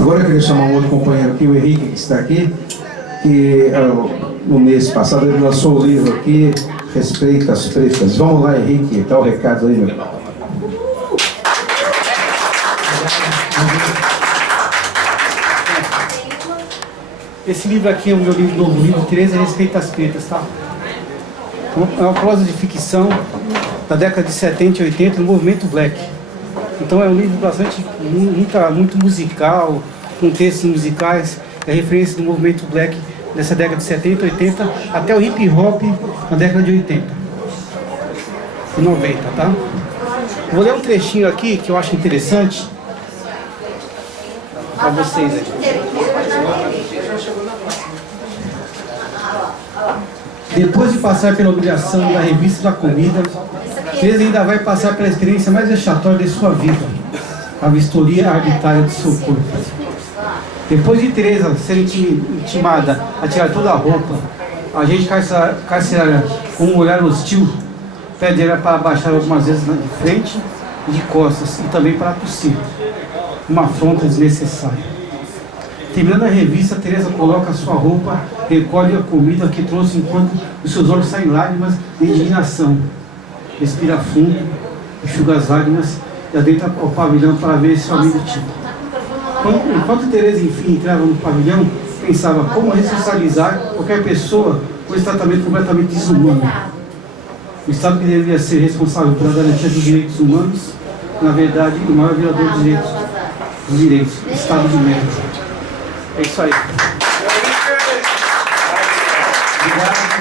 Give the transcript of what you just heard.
Agora eu queria chamar um outro companheiro aqui, o Henrique, que está aqui, que no mês passado ele lançou o livro aqui, Respeita as Pretas. Vamos lá, Henrique, dá o recado aí, meu irmão. Esse livro aqui é o meu livro novo, livro 13, Respeita as Pretas, tá? É uma prosa de ficção da década de 70 e 80 no movimento Black. Então é um livro bastante, muito musical, com textos musicais, é referência do movimento Black dessa década de 70 e 80 até o hip hop na década de 80 e 90, tá? Vou ler um trechinho aqui que eu acho interessante para vocês aqui. Depois de passar pela obrigação da revista da comida, Teresa ainda vai passar pela experiência mais vexatória de sua vida, a vistoria arbitrária de seu corpo. Depois de Teresa ser intimada a tirar toda a roupa, a agente carcerária, com um olhar hostil, pede ela para baixar algumas vezes de frente e de costas, e também para tossir, uma afronta desnecessária. Terminando a revista, Teresa coloca sua roupa, recolhe a comida que trouxe enquanto os seus olhos saem lágrimas de indignação. Respira fundo, enxuga as lágrimas e adentra ao pavilhão para ver seu amigo Tito. Enquanto Teresa, enfim, entrava no pavilhão, pensava como ressocializar qualquer pessoa com esse tratamento completamente desumano. O Estado que deveria ser responsável pela garantia dos direitos humanos, na verdade, o maior violador dos direitos, Estado de merda. É isso aí. Obrigado.